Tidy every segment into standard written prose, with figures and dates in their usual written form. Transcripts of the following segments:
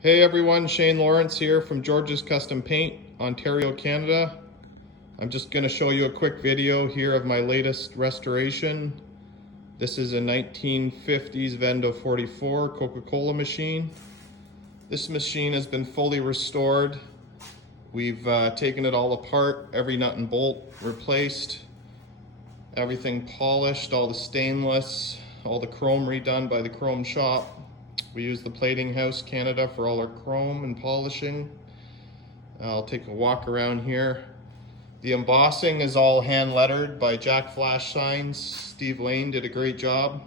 Hey everyone, Shane Lawrence here from George's Custom Paint, Ontario, Canada. I'm just going to show you a quick video here of my latest restoration. This is a 1950s Vendo 44 Coca-Cola machine. This machine has been fully restored. We've taken it all apart, every nut and bolt replaced, everything polished, all the stainless, all the chrome redone by the chrome shop. We use the Plating House Canada for all our chrome and polishing. I'll take a walk around here. The embossing is all hand lettered by Jack Flash Signs. Steve Lane did a great job.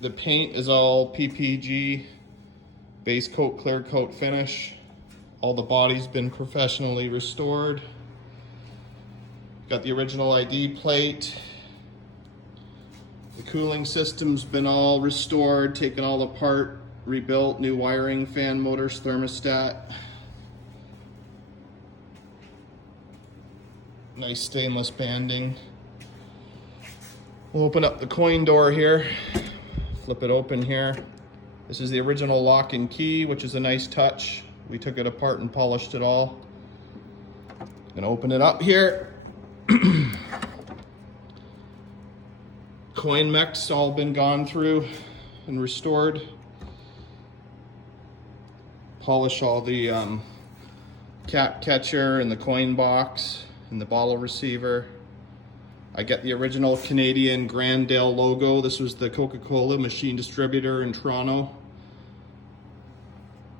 The paint is all PPG, base coat, clear coat finish. All the body's been professionally restored. Got the original ID plate. The cooling system's been all restored, taken all apart, rebuilt, new wiring, fan motors, thermostat. Nice stainless banding. We'll open up the coin door here, flip it open here. This is the original lock and key, which is a nice touch. We took it apart and polished it all. Gonna open it up here. Coin mech's all been gone through and restored. Polish all the cap catcher and the coin box and the bottle receiver. I get the original Canadian Grandale logo. This was the Coca-Cola machine distributor in Toronto.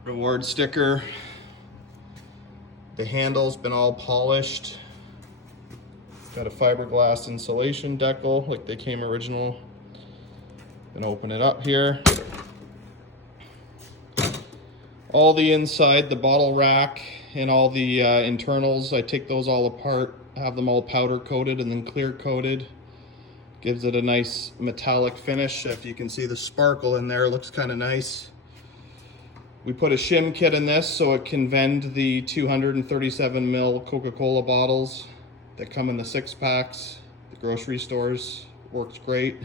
Reward sticker. The handle's been all polished. Got a fiberglass insulation decal like they came original. Gonna open it up here. All the inside, the bottle rack and all the internals, I take those all apart, have them all powder coated and then clear coated. Gives it a nice metallic finish. If you can see the sparkle in there, it looks kind of nice. We put a shim kit in this so it can vend the 237 ml Coca-Cola bottles that come in the 6-packs. The grocery stores, works great.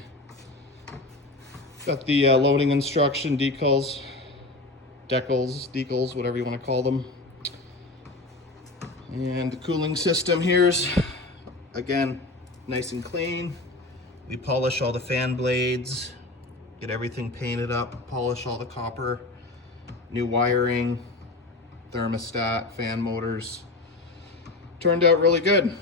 Got the loading instruction decals, whatever you want to call them. And the cooling system here's, again, nice and clean. We polish all the fan blades, get everything painted up, polish all the copper, new wiring, thermostat, fan motors. Turned out really good.